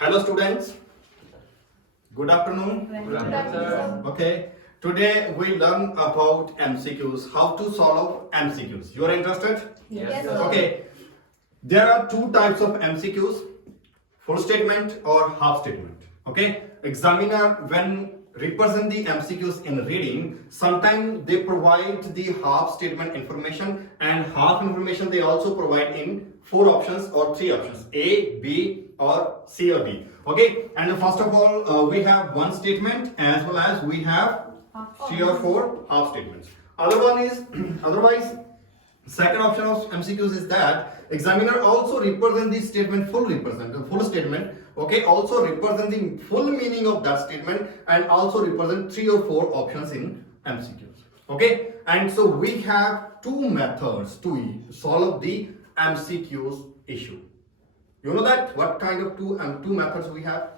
Hello students, good afternoon. Good afternoon, sir. Okay, today we learn about MCQs, how to solve MCQs. You are interested? Yes, sir. Okay, there are two types of MCQs, full statement or half statement. Okay, examiner when represent the MCQs in reading, sometimes they provide the half statement information, and half information they also provide in four options or three options, A, B or C or D. Okay, and first of all we have one statement as well as we have three or four half statements. Other one is otherwise second option of MCQs is that examiner also represent the statement full statement, okay, also represent the full meaning of that statement and also represent three or four options in MCQs. Okay, and so we have two methods to solve the MCQs issue. You know that what kind of two methods we have?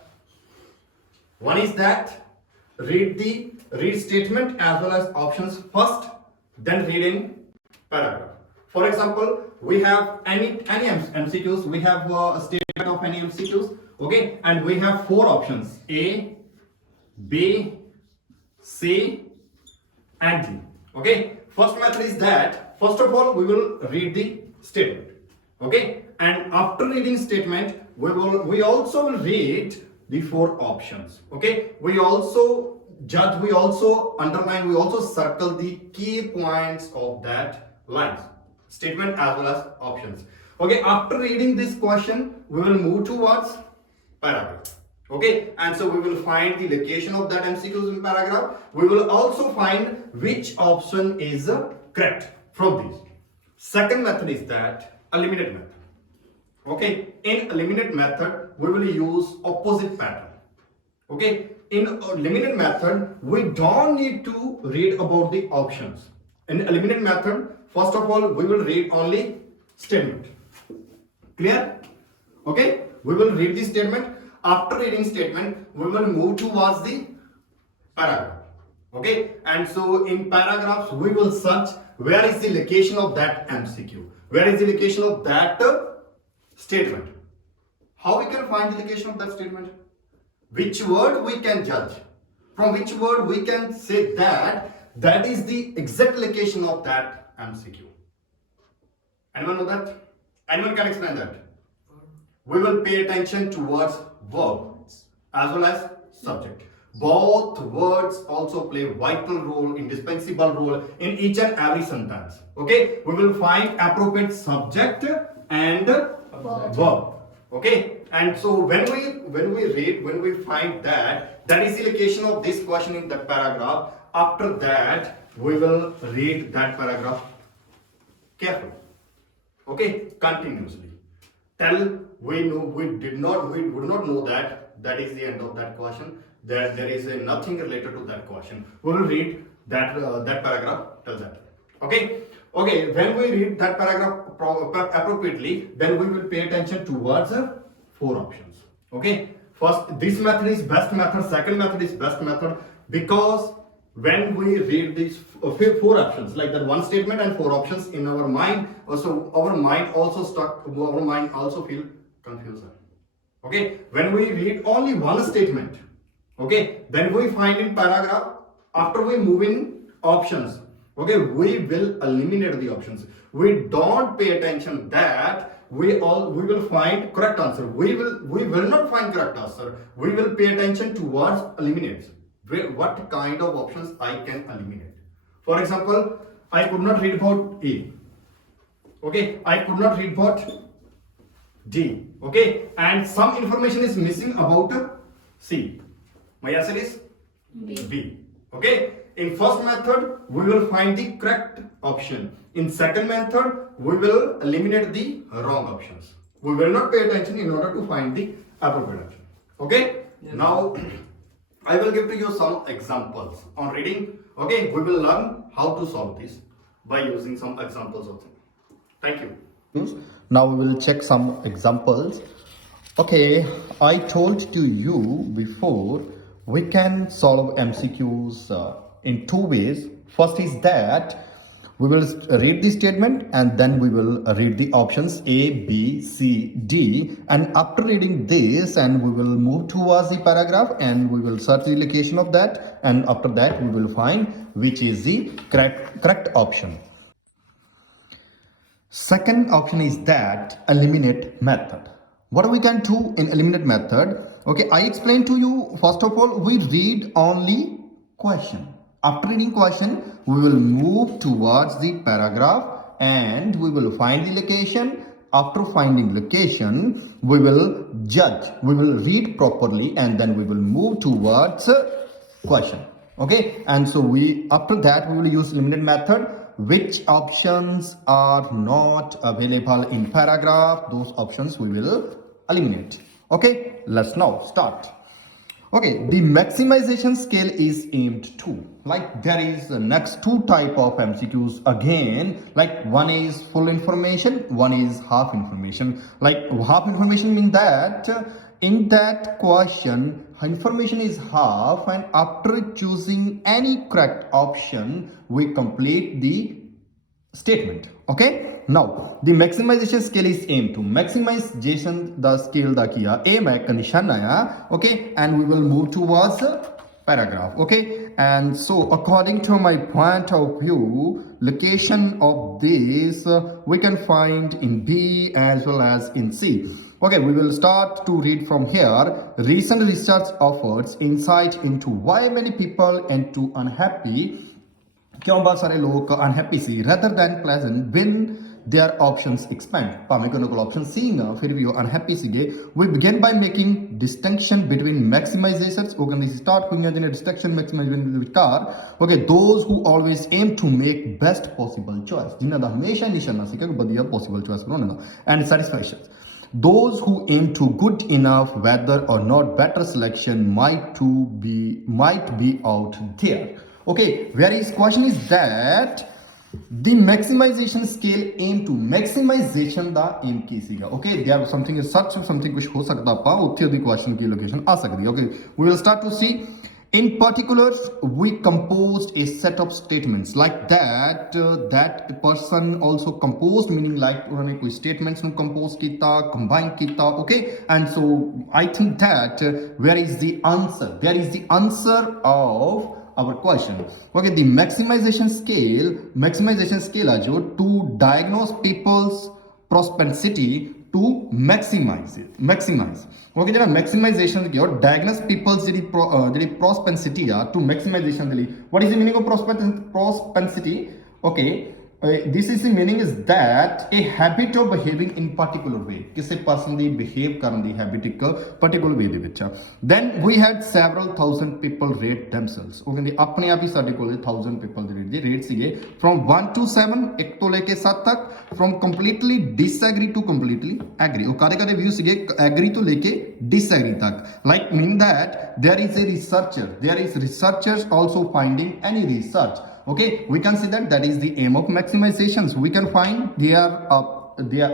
One is that read statement as well as options first, then read in paragraph. For example, we have any MCQs, we have a statement of any MCQs, okay, and we have four options, A, B, C and D. Okay, first method is that first of all we will read the statement, okay, and after reading statement we also will read the four options. Okay, we also judge, we also underline, we also circle the key points of that lines, statement as well as options. Okay, after reading this question we will move towards paragraph. Okay, and so we will find the location of that MCQs in paragraph. We will also find which option is correct from these. Second method is that eliminate method. Okay, in eliminate method we will use opposite pattern. Okay, in eliminate method we don't need to read about the options. In eliminate method, first of all we will read only statement. Clear? Okay, we will read the statement. After reading statement we will move towards the paragraph. Okay, and so in paragraphs we will search where is the location of that MCQ, where is the location of that statement. How we can find the location of that statement? Which word we can judge, from which word we can say that is the exact location of that MCQ. Anyone know that? Anyone can explain that? We will pay attention towards verb as well as subject. Both words also play vital role, indispensable role in each and every sentence. Okay, we will find appropriate subject and verb. Okay, and so when we find that is the location of this question in that paragraph. After that we will read that paragraph carefully. Okay, continuously till we would not know that is the end of that question, that there is nothing related to that question. We will read that paragraph till that. Okay, when we read that paragraph appropriately, then we will pay attention towards four options. Okay, first this method is best method, second method is best method, because when we read these four options like that, one statement and four options in our mind, also our mind also feel confused. Okay, when we read only one statement, okay, then we find in paragraph, after we move in options, okay, we will eliminate the options. We don't pay attention that we will find correct answer. We will not find correct answer. We will pay attention towards eliminates. What kind of options I can eliminate. For example, I could not read about A. Okay, I could not read about D. Okay, and some information is missing about C. My answer is B. Okay, in first method we will find the correct option. In second method we will eliminate the wrong options. We will not pay attention in order to find the appropriate option. Okay, yes. Now I will give to you some examples on reading. Okay, we will learn how to solve this by using some examples of them. Thank you. Now we will check some examples. Okay, I told to you before we can solve MCQs in two ways. First is that We will read the statement and then we will read the options A, B, C, D. And after reading this, and we will move towards the paragraph and we will search the location of that. And after that, we will find which is the correct option. Second option is that eliminate method. What we can do in eliminate method? Okay, I explained to you. First of all, we read only question. After reading question, we will move towards the paragraph and we will find the location. After finding location, we will judge. We will read properly and then we will move towards question. Okay, and so after that we will use eliminate method. Which options are not available in paragraph? Those options we will eliminate. Okay, let's now start. Okay, the maximization scale is aimed to, like there is the next two type of MCQs again, like one is full information, one is half information. Like half information means that in that question information is half, and after choosing any correct option we complete the statement. Okay, now the maximization scale is aim to. Maximization the scale da kiya aim hai condition aaya. Okay, and we will move towards paragraph. Okay, and so according to my point of view, location of this we can find in B as well as in C. Okay, we will start to read from here. Recent research offers insight into why many people into unhappy, क्यों बहुत सारे लोग unhappy C rather than pleasant when their options expand. भावें कोई option C ना फिर भी वो अनहैप्पी सीगे. We begin by making distinction between maximizations. वो कहने start हुई हैं जिन्हें distinction maximization विचार. Okay, those who always aim to make best possible choice. जिन्हें दा हमेशा निशाना सीखे कि बढ़िया possible choice बनाने ना. And satisfaction. Those who aim to good enough, whether or not better selection might be out there. Okay, whereas question is that the maximization scale aim to maximization da aim की सीगा. Okay, there something is such something कुछ हो सकता पा उत्थे दी question की location आ सकती है. Okay, we will start to see. In particular, we composed a set of statements like that. That person also composed, meaning like उन्होंने कोई statements नु compose किता, combine किता. Okay, and so I think that where is the answer? There is the answer of our question. Okay, the maximization scale है जो to diagnose people's propensity to maximize. Okay, ਜਿਹੜਾ maximization की और diagnose people's ਜਿਹੜੀ propensity है to maximization ਦੇ ਲਈ. What is the meaning of propensity? Okay, this is the meaning is that a habit of behaving in particular way. ਕਿਸੇ person ਦੀ behave ਕਰਨ ਦੀ habit ਇੱਕ particular way ਦੇ ਵਿੱਚ ਆ. Then we had several thousand people rate themselves. ਉਹ ਕਹਿੰਦੇ ਆਪਣੇ ਆਪ ਹੀ ਸਾਡੇ ਕੋਲ 1000 people ਦੇ rate ਸੀਗੇ from 1 to 7, 1 ਤੋਂ ਲੈ ਕੇ 7 ਤੱਕ, from completely disagree to completely agree. ਉਹ ਕਦੇ view ਸੀਗੇ agree ਤੋਂ ਲੈ ਕੇ disagree ਤੱਕ. Like meaning that there is researchers also finding any research. Okay, we can see that is the aim of maximizations. We can find they are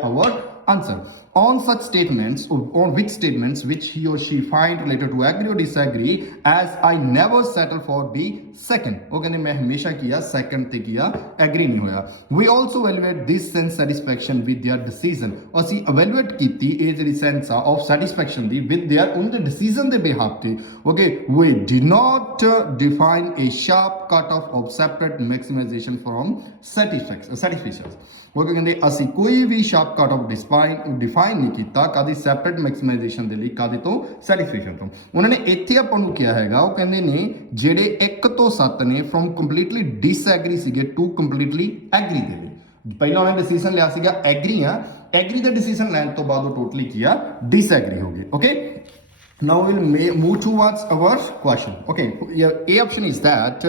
our answer. On such statements, on which statements which he or she find related to agree or disagree, as I never settle for the second. Okay, मैं हमेशा किया second ते किया agree नहीं होया. We also evaluate this sense satisfaction with their decision. ਅਸੀਂ evaluate ਕੀਤੀ ਇਹ ਜਿਹੜੀ sense of satisfaction the with their on the decision ਦੇ behalf ਤੇ. Okay, we did not define a sharp cutoff of separate maximization from satisfaction. ਉਹ ਕਹਿੰਦੇ ਅਸੀਂ ਕੋਈ ਵੀ sharp cutoff define ਨਹੀਂ ਕੀਤਾ ਕਾਦੀ ਸੈਪਰੇਟ ਮੈਕਸਿਮਾਈਜ਼ੇਸ਼ਨ ਦੇ ਲਈ ਕਾਦੇ ਤੋਂ ਸੈਟੀਸਫੈਕਸ਼ਨ ਤੋਂ. ਉਹਨਾਂ ਨੇ ਇੱਥੇ ਆਪਾਂ ਨੂੰ ਕਿਹਾ ਹੈਗਾ ਉਹ ਕਹਿੰਦੇ ਨੇ ਜਿਹੜੇ 1 ਤੋਂ 7 ਨੇ ਫਰੋਮ ਕੰਪਲੀਟਲੀ ਡਿਸਐਗਰੀ ਸੀਗੇ ਟੂ ਕੰਪਲੀਟਲੀ ਐਗਰੀ ਦੇ ਲਈ. ਪਹਿਲਾਂ ਉਹਨੇ ਡਿਸੀਜਨ ਲਿਆ ਸੀਗਾ ਐਗਰੀ ਦਾ ਡਿਸੀਜਨ ਲੈਣ ਤੋਂ ਬਾਅਦ ਉਹ ਟੋਟਲੀ ਕੀਆ ਡਿਸਐਗਰੀ ਹੋ ਗਏ. Okay, now we'll move towards our question. Okay, A option is that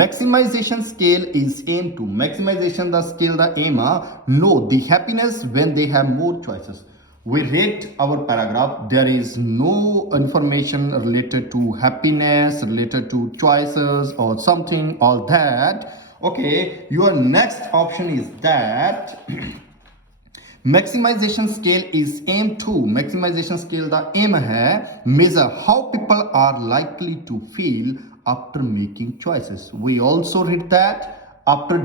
maximization scale is aim to. Maximization the scale the aim know the happiness when they have more choices. We read our paragraph. There is no information related to happiness, related to choices or something, all that. Okay, your next option is that maximization scale is aim to. Maximization scale the aim hai measure how people are likely to feel after making choices. We also read that after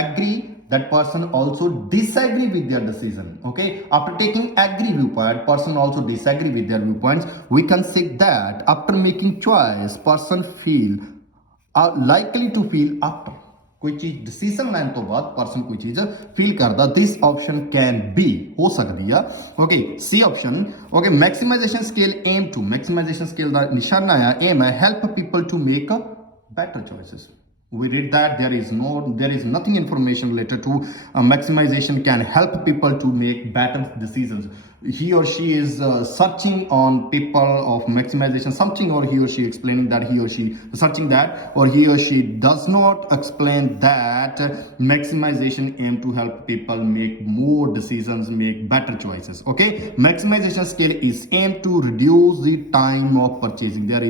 agree, that person also disagree with their decision. Okay, after taking agree viewpoint, person also disagree with their viewpoints. We can say that after making choice, person feel are likely to feel after कोई चीज decision ਲੈਣ ਤੋਂ ਬਾਅਦ person ਕੋਈ ਚੀਜ਼ feel ਕਰਦਾ ਦਿਸ option can be ਹੋ ਸਕਦੀ ਆ okay C option okay maximization scale aim to maximization scale ਦਾ ਨਿਸ਼ਾਨਾ ਆ ਏਮ ਹੈ help people to make better choices. We read that there is nothing information related to maximization can help people to make better decisions. He or she is searching on people of maximization something, or he or she explaining that he or she searching that, or he or she does not explain that maximization aim to help people make more decisions, make better choices. Okay, maximization scale is aimed to reduce the time of purchasing. There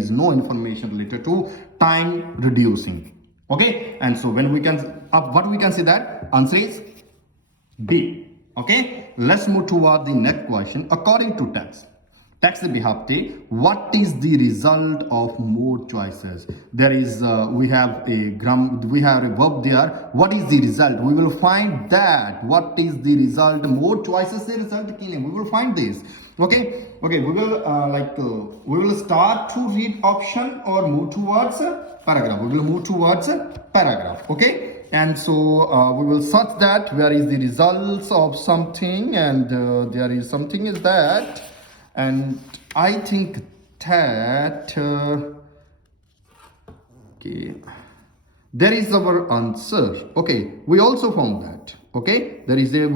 is no information related to time reducing. Okay, and so when we can what we can say that answer is B. Okay, let's move toward the next question. According to text ਦੇ behalf ਤੇ what is the result of more choices? There is we have a verb there. What is the result? We will find that what is the result, more choices the result ਕੀ ਨੇ, we will find this. Okay, we will we will start to read option or move towards paragraph. We will move towards paragraph. Okay, and so we will search that where is the results of something, and there is something is that, and I think that okay, there is our answer. Okay, we also found that. Okay,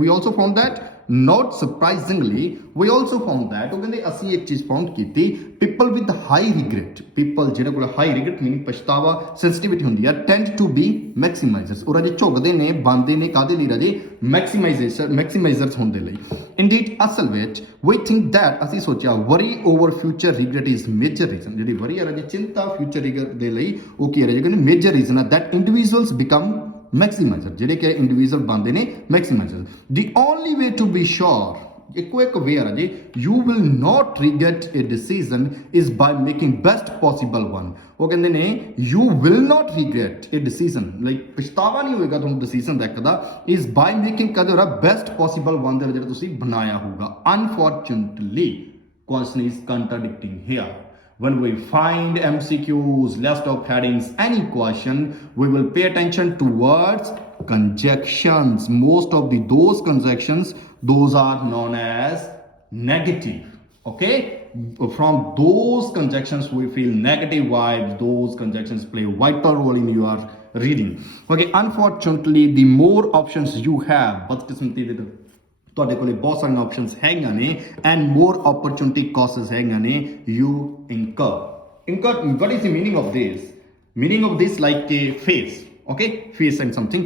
we also found that. Not surprisingly, we also found that ਉਹ ਕਹਿੰਦੇ ਅਸੀਂ ਇੱਕ ਚੀਜ਼ found ਕੀਤੀ people with high regret, people ਜਿਹੜੇ ਕੋਲ high regret meaning ਪਛਤਾਵਾ sensitivity ਹੁੰਦੀ ਆ tend to be maximizers. ਉਹ ਰਾਜੇ ਝੁਕਦੇ ਨੇ ਬੰਦੇ ਨੇ ਕਾਦੇ ਲਈ ਰਾਜੇ maximizers ਹੋਣ ਦੇ ਲਈ. Indeed ਅਸਲ ਵਿੱਚ we think that ਅਸੀਂ ਸੋਚਿਆ worry over future regret is major reason. ਜਿਹੜੀ worry ਆ ਰਾਜੇ ਚਿੰਤਾ future regret ਦੇ ਲਈ ਉਹ ਕੀ ਹੈ ਰਾਜੇ ਕਹਿੰਦੇ major reason ਆ that individuals become maximizer. ਜਿਹੜੇ ਕਿ ਇੰਡੀਵਿਜੂਅਲ ਬਣਦੇ ਨੇ maximizer. The only way to be sure, ਇੱਕੋ ਇੱਕ ਵੇ ਆ ਜੀ, you will not regret a decision is by making best possible one. ਉਹ ਕਹਿੰਦੇ ਨੇ you will not regret a decision, like ਪਛਤਾਵਾ ਨਹੀਂ ਹੋਏਗਾ ਤੁਹਾਨੂੰ decision ਦਾ ਇੱਕ ਦਾ, is by making ਕਦੇ ਹੋਰਾ best possible one ਦਾ ਜਿਹੜਾ ਤੁਸੀਂ ਬਣਾਇਆ ਹੋਊਗਾ. Unfortunately, question is contradicting here. When we find MCQs, list of headings, any question, we will pay attention towards conjunctions. Most of those conjunctions, those are known as negative. Okay? From those conjunctions, we feel negative vibes. Those conjunctions play a vital role in your reading. Okay, unfortunately, the more options you have, ਤੁਹਾਡੇ ਕੋਲੇ ਬਹੁਤ ਸਾਰੀਆਂ options ਹੈਗੀਆਂ ਨੇ and more opportunity ਕਾਸਸ ਹੈਗੀਆਂ ਨੇ you incur what is the meaning of this like a face, okay, face and something,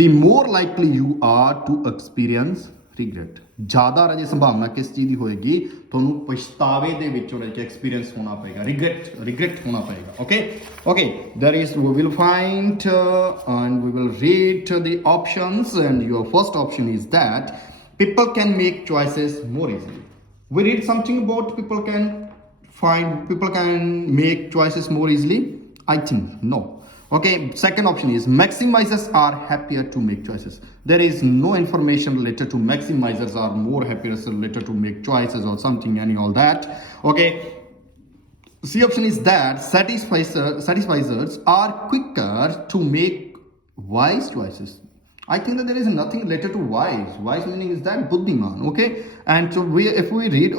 the more likely you are to experience regret. ਜ਼ਿਆਦਾ ਰਾਜੇ ਸੰਭਾਵਨਾ ਕਿਸ ਚੀਜ਼ ਦੀ ਹੋਏਗੀ, ਤੁਹਾਨੂੰ ਪਛਤਾਵੇ ਦੇ ਵਿੱਚੋਂ ਰਾਜੇ ਐਕਸਪੀਰੀਅੰਸ ਹੋਣਾ ਪਏਗਾ, regret ਹੋਣਾ ਪਏਗਾ. Okay, there is we will find and we will read the options, and your first option is that people can make choices more easily. We read something about people can make choices more easily. I think no. Okay, second option is maximizers are happier to make choices. There is no information related to maximizers are more happier related to make choices or something and all that. Okay, C option is that satisficers are quicker to make wise choices. I think that there is nothing related to wise. Wise meaning is that buddhiman. Okay, and so if we read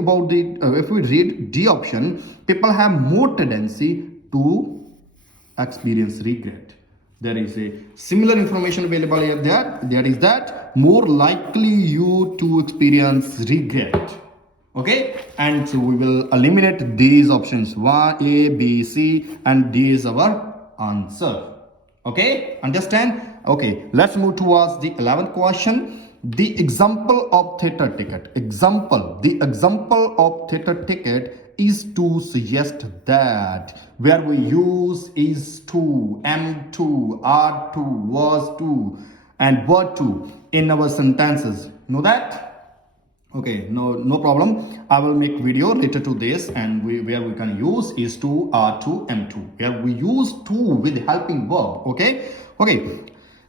D option, people have more tendency to experience regret. There is a similar information available here. That is that more likely you to experience regret. Okay, and so we will eliminate these options 1, A, B, C, and D is our answer. Okay, understand? Okay, let's move towards the 11th question. The example of theater ticket. The example of theater ticket is to suggest that where we use is to, am to, are to, was to, and were to in our sentences. Know that? Okay, no problem. I will make video related to this, and where we can use is to, are to, am to, where we use to with helping verb. Okay.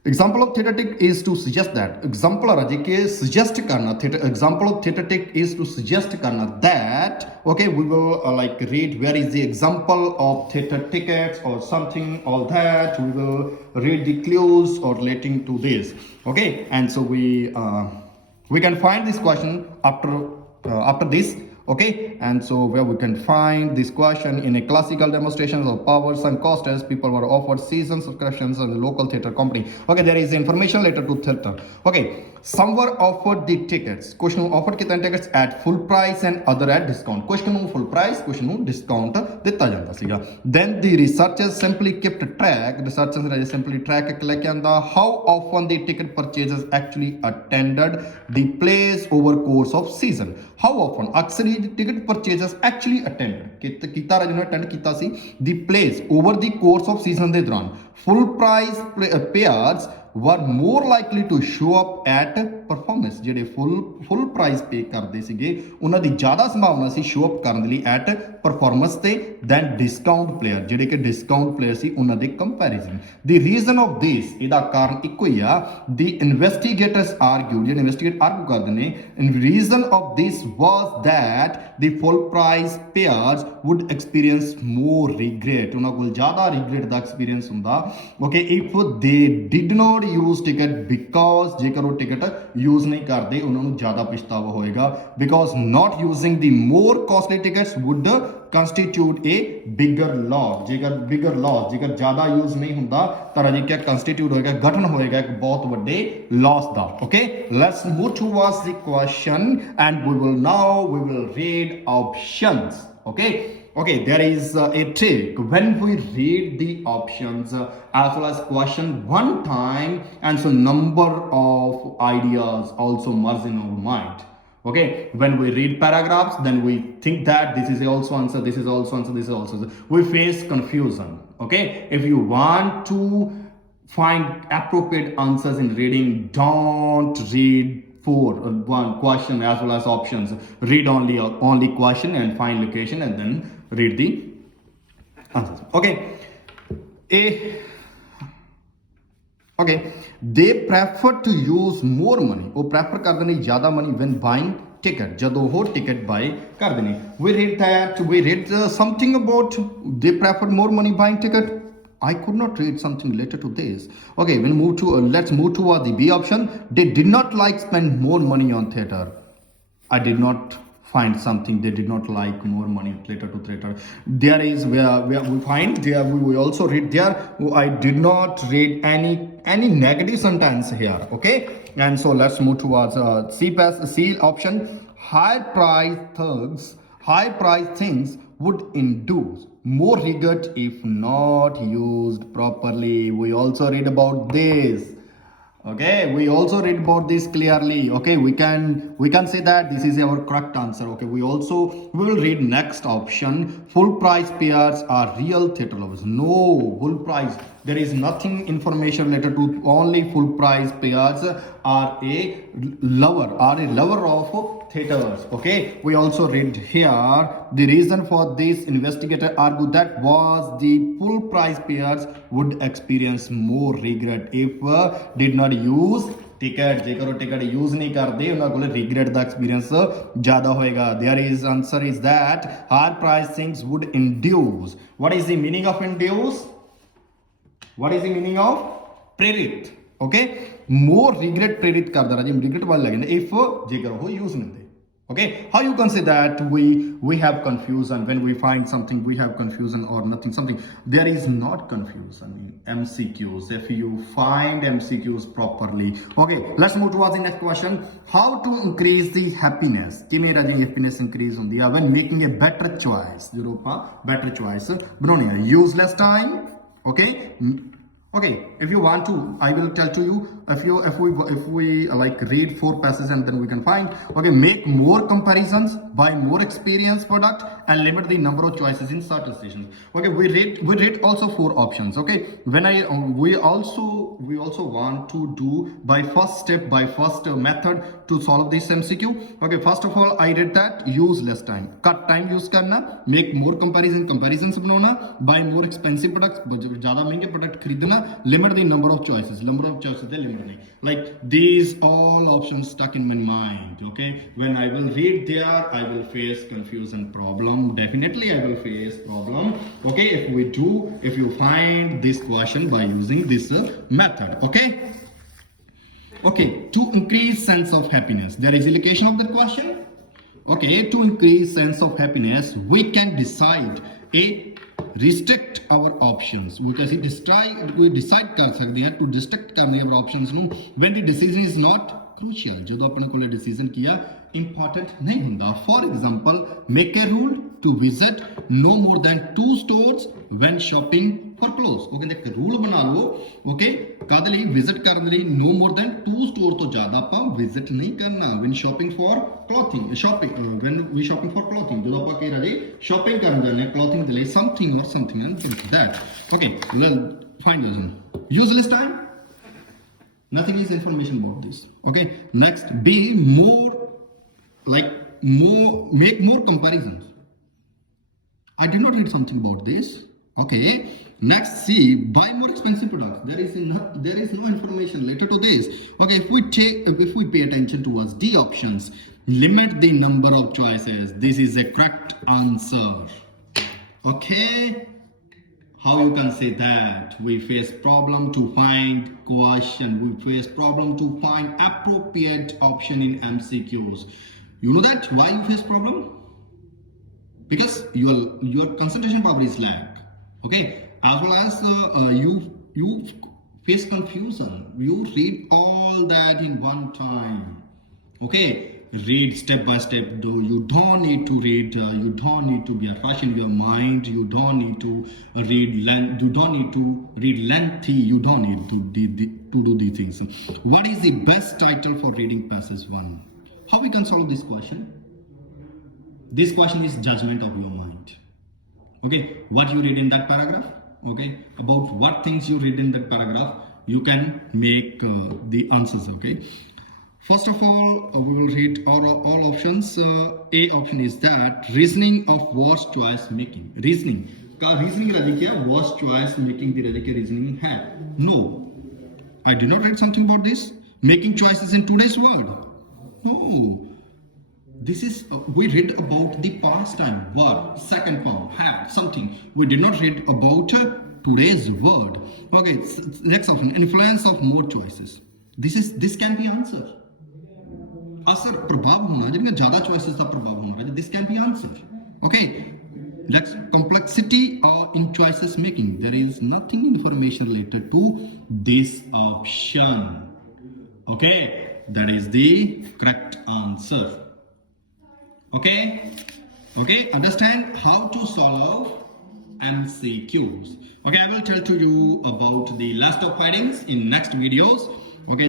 Example of theoretic is to suggest that example है कि suggest करना example of theoretic is to suggest करना that okay we will like read where is the example of theater tickets or something all that we will read the clues or relating to this okay and so we can find this question after this okay and so where we can find this question in a classical demonstrations of powers and costs people were offered season subscriptions in the local theater company okay there is information later to theater okay some were offered the tickets question offered kitne tickets at full price and other at discount question ਨੂੰ full price question ਨੂੰ discount ਦਿੱਤਾ ਜਾਂਦਾ ਸੀਗਾ then the researchers simply kept track researchers ਨੇ simply track ਲੈ ਕੇ ਆਂਦਾ how often the ticket purchasers actually attended the plays over course of season how often ਅਕਸਰ ਹੀ ticket purchasers actually attended ਕੀਤਾ ਜਿਹਨਾਂ ਅਟੈਂਡ ਕੀਤਾ ਸੀ the plays over the course of season ਦੇ ਦੌਰਾਨ full price payers were more likely to show up at performance ਜਿਹੜੇ full price pay ਕਰਦੇ ਸੀਗੇ ਉਹਨਾਂ ਦੀ ਜ਼ਿਆਦਾ ਸੰਭਾਵਨਾ ਸੀ show up ਕਰਨ ਦੇ ਲਈ at performance ਤੇ then discount player ਜਿਹੜੇ ਕਿ discount player ਸੀ ਉਹਨਾਂ ਦੇ comparison the reason of this ਇਹਦਾ ਕਾਰਨ ਇੱਕੋ ਹੀ ਆ the investigators argued ਜਿਹੜੇ investigator argue ਕਰਦੇ ਨੇ and reason of this was that the full price payers would experience more regret ਉਹਨਾਂ ਕੋਲ ਜ਼ਿਆਦਾ regret ਦਾ experience ਹੁੰਦਾ okay if they did not use ticket because ਜੇਕਰ ਉਹ ticket use ਨਹੀਂ ਕਰਦੇ ਉਹਨਾਂ ਨੂੰ ਜ਼ਿਆਦਾ ਪਛਤਾਵਾ ਹੋਏਗਾ because not using the more costly tickets would constitute a bigger loss ਜੇਕਰ ਜ਼ਿਆਦਾ use ਨਹੀਂ ਹੁੰਦਾ ਤਾਂ ਰਾਜੀ ਕਿਆ constitute ਹੋਏਗਾ ਗਠਨ ਹੋਏਗਾ ਇੱਕ ਬਹੁਤ ਵੱਡੇ loss the okay let's move towards the question and we will read options okay there is a trick when we read the options as well as question one time and so number of ideas also merge in our mind okay when we read paragraphs then we think that this is also answer this is also answer this is also answer. We face confusion okay if you want to find appropriate answers in reading don't read one question as well as options read only question and find location and then read the answers okay they prefer to use more money ਉਹ prefer ਕਰਦੇ ਨੇ ਜ਼ਿਆਦਾ money when buying ticket ਜਦੋਂ ਉਹ ticket buy ਕਰਦੇ ਨੇ we read something about they prefer more money buying ticket I could not read something related to this. Okay, let's move toward the B option. They did not like spend more money on theater. I did not find something they did not like more money related to theater. There is where we find there we also read there. I did not read any negative sentence here. Okay, and so let's move towards C option. High price things would induce more regret if not used properly. We also read about this. Okay, we also read about this clearly. Okay, we can say that this is our correct answer. Okay, we will read next option. Full price pairs are real theater lovers. No, full price. There is nothing information related to only full price pairs are a lover of theaters. Okay, we also read here the reason for this investigator argued that was the full price pairs would experience more regret if did not use ticket ਜੇਕਰ ਉਹ ticket use ਨਹੀਂ ਕਰਦੇ ਉਹਨਾਂ ਕੋਲ regret ਦਾ experience ਜ਼ਿਆਦਾ ਹੋਏਗਾ there is answer is that high price things would induce what is the meaning of induce what is the meaning of प्रेरित okay more regret प्रेरित करदा राजी regret वाले लगे ना if ਜੇਕਰ ਉਹ use नहीं दे okay how you can say that we have confusion when we find something we have confusion or nothing something there is not confusion in MCQs if you find MCQs properly okay let's move towards the next question how to increase the happiness ਕਿਵੇਂ ਰਾਜੀ happiness increase ਹੁੰਦੀ ਆ when making a better choice ਜਦੋਂ ਆਪਾਂ better choice ਬਣਾਉਣੀ ਆ use less time okay if you want to I will tell to you if we like read 4 passages and then we can find, okay, make more comparisons, buy more experience product, and limit the number of choices in certain stations. Okay, we read also 4 options. Okay, when I we also want to do by first method to solve this MCQ. Okay, first of all I read that use less time, cut time use करना, make more comparisons बनाना, buy more expensive products, ज़्यादा महंगे product खरीदना, limit the number of choices they limit नहीं. Like these all options stuck in my mind. Okay, when I will read there I will face confusion problem. Definitely I will face problem. Okay, if you find this question by using this method. Okay. Okay, to increase sense of happiness, there is indication of the question. Okay, to increase sense of happiness, we can decide a restrict our options. We decide कर सकते हैं to restrict करने our options ਨੂੰ when the decision is not crucial. ਜਦੋਂ ਆਪਣੇ ਕੋਲੇ decision किया important नहीं ਹੁੰਦਾ. For example, make a rule to visit no more than 2 stores when shopping for clothes. ਉਹ ਕਹਿੰਦੇ ਇੱਕ rule ਬਣਾ ਲਓ. Okay, ਕਾਹਦੇ ਲਈ visit ਕਰਨ ਲਈ no more than 2 store ਤੋਂ ਜ਼ਿਆਦਾ ਆਪਾਂ visit ਨਹੀਂ ਕਰਨਾ when shopping for clothing. When we shopping for clothing, ਜਦੋਂ ਆਪਾਂ ਕਹਿ ਰਹੇ shopping ਕਰਨ ਜਾਂਦੇ ਹਾਂ clothing ਦੇ ਲਈ something and that. Okay, well, find this one. Useless time. Nothing is information about this. Okay, next, be more make more comparisons. I did not read something about this. Okay, next, C, buy more expensive products. There is no information related to this. Okay, if we pay attention towards D options, limit the number of choices. This is a correct answer. Okay, how you can say that? We face problem to find question. We face problem to find appropriate option in MCQs. You know that why you face problem? Because your concentration power is lack. Okay, as well as you face confusion. You read all that in one time. Okay, read step by step. Though you don't need to read. You don't need to be a rush in your mind. You don't need to read length. You don't need to read lengthy. You don't need to do these things. What is the best title for reading passage 1? How we can solve this question? This question is judgment of your mind. Okay, what you read in that paragraph. Okay, about what things you read in that paragraph, you can make the answers. Okay. First of all, we will read all options. A option is that reasoning of worst choice making. Reasoning का reasoning रह क्या worst choice making the रह reasoning है. No, I did not read something about this. Making choices in today's world. No, this is we read about the past time verb, second form, have something. We did not read about today's word. Okay, next option, influence of more choices. This can be answer. असर प्रभाव होना जिनका ज्यादा choices का प्रभाव होना है. This can be answer. Okay, next, complexity or in choices making. There is nothing information related to this option. Okay, that is the correct answer. Okay, understand how to solve MCQs. Okay, I will tell to you about the list of headings in next videos.